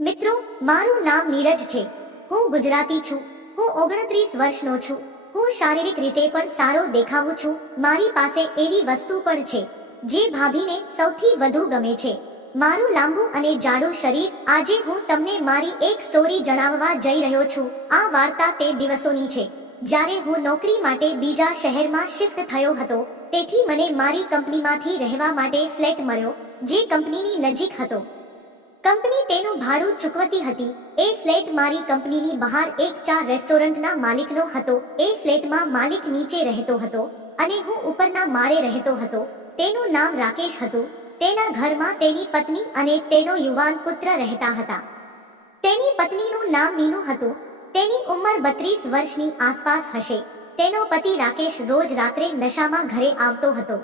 મિત્રો, મારું નામ નીરજ છે. હું ગુજરાતી છું. હું ઓગણત્રીસ વર્ષનો છું. હું શારીરિક રીતે પણ સારો દેખાવું છું. મારી પાસે એવી વસ્તુ પણ છે, જે ભાભીને સૌથી વધુ ગમે છે. મારું લાંબુ અને જાડું શરીર, આજે હું તમને મારી એક સ્ટોરી જણાવવા જઈ રહ્યો છું. આ વાર્તા તે દિવસોની છે. જ્યારે હું નોકરી માટે બીજા શહેરમાં શિફ્ટ થયો હતો, તેથી મને મારી કંપનીમાંથી રહેવા માટે ફ્લેટ મળ્યો, જે કંપનીની નજીક હતો. કંપની તેનું ભાડું ચૂકવતી હતી. એ ફ્લેટ મારી કંપનીની બહાર એક ચા રેસ્ટોરન્ટના માલિકનો હતો. એ ફ્લેટમાં માલિક નીચે રહેતો હતો અને હું ઉપરના માળે રહેતો હતો. તેનું નામ રાકેશ હતું. તેના ઘરમાં તેની પત્ની અને તેનો યુવાન પુત્ર રહેતા હતા. તેની પત્નીનું નામ મીનુ હતું. તેની ઉંમર બત્રીસ વર્ષની આસપાસ હશે. તેનો પતિ રાકેશ રોજ રાત્રે નશામાં ઘરે આવતો હતો.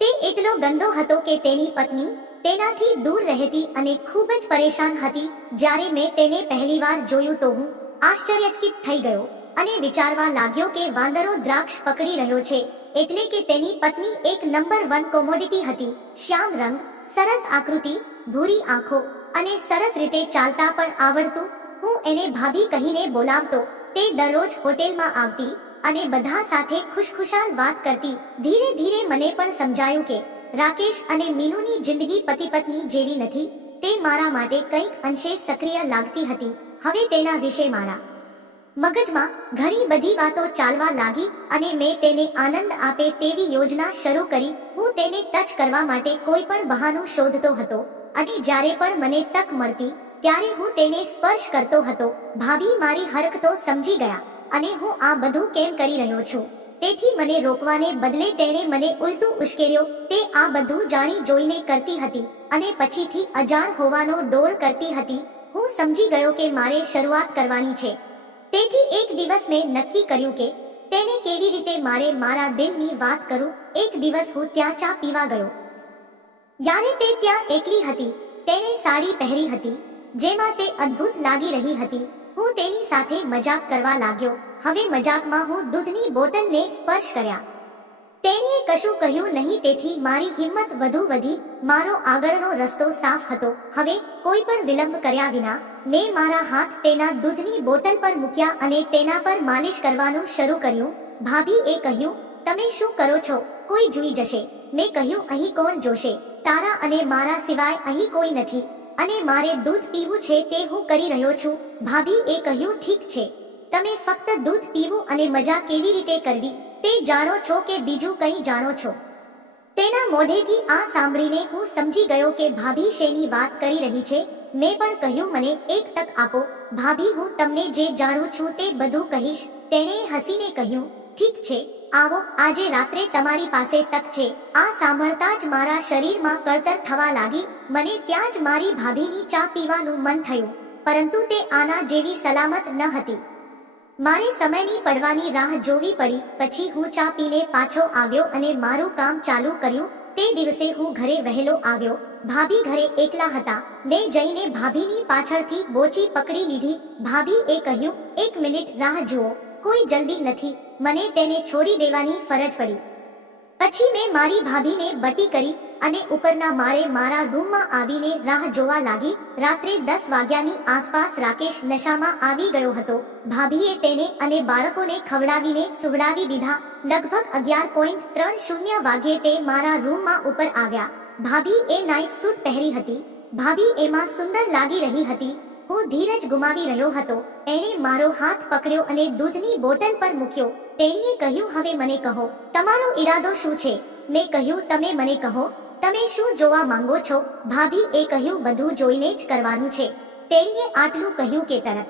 તે એટલો ગંદો હતો કે તેની પત્ની તેનાથી દૂર રહેતી અને ખૂબ જ પરેશાન હતી, જ્યારે મેં તેને પહેલીવાર જોયું તો હું આશ્ચર્યચકિત થઈ ગયો અને વિચારવા લાગ્યો કે વાંદરો દ્રાક્ષ પકડી રહ્યો છે, એટલે કે તેની પત્ની એક નંબર વન કોમોડિટી હતી, શ્યામ રંગ, સરસ આકૃતિ, ભૂરી આંખો અને સરસ રીતે ચાલતા પણ આવડતું, હું એને ભાભી કહીને બોલાવતો, તે દરરોજ હોટેલમાં આવતી અને બધા સાથે ખુશખુશાલ વાત કરતી, ધીરે ધીરે મને પણ સમજાયું કે રાકેશ અને મીનુની જિંદગી પતિ પત્ની જેવી નથી, તે મારા માટે કંઈક અંશે સક્રિય લાગતી હતી. હવે તેના વિશે મારા મગજમાં ઘણી બધી વાતો ચાલવા લાગી અને મેં તેને આનંદ આપે તેવી યોજના શરૂ કરી. હું તેને ટચ કરવા માટે કોઈ પણ બહાનું શોધતો હતો અને જ્યારે પણ મને તક મળતી, ત્યારે હું તેને સ્પર્શ કરતો હતો. ભાભી મારી હરકતો સમજી ગયા અને હું આ બધું કેમ કરી રહ્યો છું? તેથી મને રોકવાને બદલે તેણે મને ઉલટું ઉશ્કેર્યો, તે આ બધું જાણી જોઈને કરતી હતી અને પછીથી અજાણ હોવાનો ડોળ કરતી હતી. હું સમજી ગયો કે મારે શરૂઆત કરવાની છે. તેથી એક દિવસ મેં નક્કી કર્યું કે તેને કેવી રીતે મારે મારા દિલની વાત કરું. એક દિવસ હું ત્યાં ચા પીવા ગયો. યારે તે ત્યાં એકલી હતી. તેણે સાડી પહેરી હતી, જેમાં તે અદ્ભુત લાગી રહી હતી. હું તેની સાથે મજાક કરવા લાગ્યો. હવે મજાકમાં હું દૂધની બોટલને સ્પર્શ કર્યા. તેણીએ કશું કહ્યું નહીં, તેથી મારી હિંમત વધુ વધી. મારો આગળનો રસ્તો સાફ હતો. હવે કોઈ પણ વિલંબ કર્યા વિના મેં મારા હાથ તેના દૂધની બોટલ પર મૂક્યા અને તેના પર માલિશ કરવાનું શરૂ કર્યું. ભાભી એ કહ્યું, તમે શું કરો છો? કોઈ જોઈ જશે. મેં કહ્યું, અહીં કોણ જોશે? તારા અને મારા સિવાય અહીં કોઈ નથી. અને મારે દૂધ પીવું છે તે હું કરી રહ્યો છું. ભાભી એ કહ્યું, ઠીક છે. તમે ફક્ત દૂધ પીવું અને મજા કેવી રીતે કરવી તે જાણો છો કે બીજું કંઈ જાણો છો. તેના મોઢેથી આ સાંભળીને હું સમજી ગયો કે ભાભી શેની વાત કરી રહી છે. મેં પણ કહ્યું, મને એક તક આપો. ભાભી, હું તમને જે જાણું છું તે બધું કહીશ. તેણે હસીને કહ્યું, ઠીક છે. આવો, આજે રાત્રે તમારી પાસે તક છે. આ સાંભળતા જ મારા શરીરમાં કળતર થવા લાગી. મને ત્યાં જ મારી ભાભીની ચા પીવાનું મન થયું, પરંતુ તે આના જેવી સલામત ન હતી. મારે સમયની પડવાની રાહ જોવી પડી, પછી હું ચા પીને પાછો આવ્યો અને મારું કામ ચાલુ કર્યું. તે દિવસે હું ઘરે વહેલો આવ્યો. ભાભી ઘરે એકલા હતા. મેં જઈને ભાભીની પાછળથી બોચી પકડી લીધી. ભાભી એ કહ્યું, એક મિનિટ, રાહ જુઓ. કોઈ જલ્દી નથી. મને તેને છોડી દેવાની ફરજ પડી. પછી મેં મારી ભાભીને બટી કરી અને ઉપરના માળે મારા રૂમમાં આવીને રાહ જોવા લાગી. રાત્રે દસ વાગ્યાની આસપાસ રાકેશ નશામાં આવી ગયો હતો. ભાભીએ તેને અને બાળકોને ખવડાવીને સુવડાવી દીધા. લગભગ અગિયાર પોઈન્ટ ત્રણ શૂન્ય વાગ્યે તે મારા રૂમમાં ઉપર આવ્યા. ભાભી એ નાઇટ સૂટ પહેરી હતી. ભાભી એમાં સુંદર લાગી રહી હતી. હું ધીરજ ગુમાવી રહ્યો હતો. એણે મારો હાથ પકડ્યો અને દૂધની બોટલ પર મૂક્યો. તેણીએ કહ્યું, હવે મને કહો, તમારો ઈરાદો શું છે? મેં કહ્યું, તમે મને કહો, તમે શું જોવા માંગો છો? ભાભી એ કહ્યું, બધું જોઈને જ કરવાનું છે. તેણીએ આટલું કહ્યું કે તરત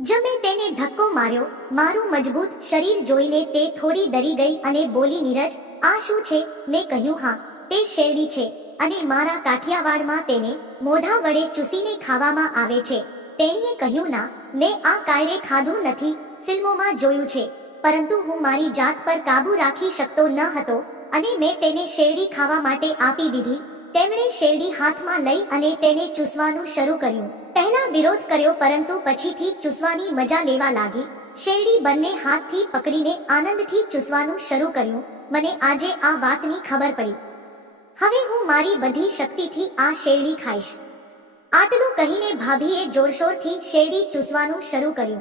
જ મેં તેને ધક્કો માર્યો. મારું મજબૂત શરીર જોઈને તે થોડી ડરી ગઈ અને બોલી, નીરજ, આ શું છે? મેં કહ્યું, હા, તે શેરડી છે. અને મારા કાઠિયાવાડમાં તેને મોઢા વડે ચૂસીને ખાવામાં આવે છે. તેણીએ કહ્યું, ના, મેં આ કાયરે ખાધું નથી, ફિલ્મોમાં જોયું છે. પરંતુ હું મારી જાત પર કાબુ રાખી શકતો ન હતો અને મેં તેને શેરડી ખાવા માટે આપી દીધી. તેમણે શેરડી હાથમાં લઈ અને તેને ચૂસવાનું શરૂ કર્યું. પહેલા વિરોધ કર્યો, પરંતુ પછીથી ચૂસવાની મજા લેવા લાગી. શેરડી બંને હાથથી પકડીને આનંદથી ચૂસવાનું શરૂ કર્યું. મને આજે આ વાતની ખબર પડી. હવે હું મારી બધી શક્તિથી આ શેરડી ખાઈશ. આટલું કહીને ભાભીએ જોરશોરથી શેરડી ચૂસવાનું શરૂ કર્યું.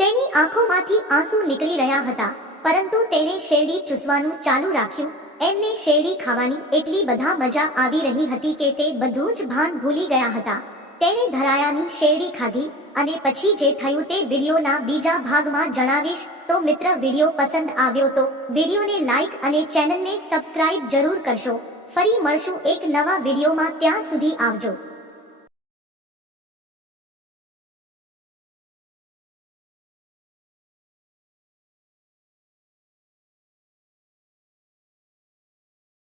તેની આંખોમાંથી આંસુ નીકળી રહ્યા હતા, પરંતુ તેણે શેરડી ચૂસવાનું ચાલુ રાખ્યું. એમને શેરડી ખાવાની એટલી બધા મજા આવી રહી હતી કે તે બધું જ ભાન ભૂલી ગયા હતા. તેણે ધરાયાની શેરડી ખાધી અને પછી જે થયું તે વિડીયોના બીજા ભાગમાં જણાવીશ. તો મિત્ર, વીડિયો પસંદ આવ્યો તો વિડીયોને લાઈક અને ચેનલને સબસ્ક્રાઇબ જરૂર કરશો. ફરી મળશું એક નવા વિડીયોમાં ત્યાં સુધી આવજો.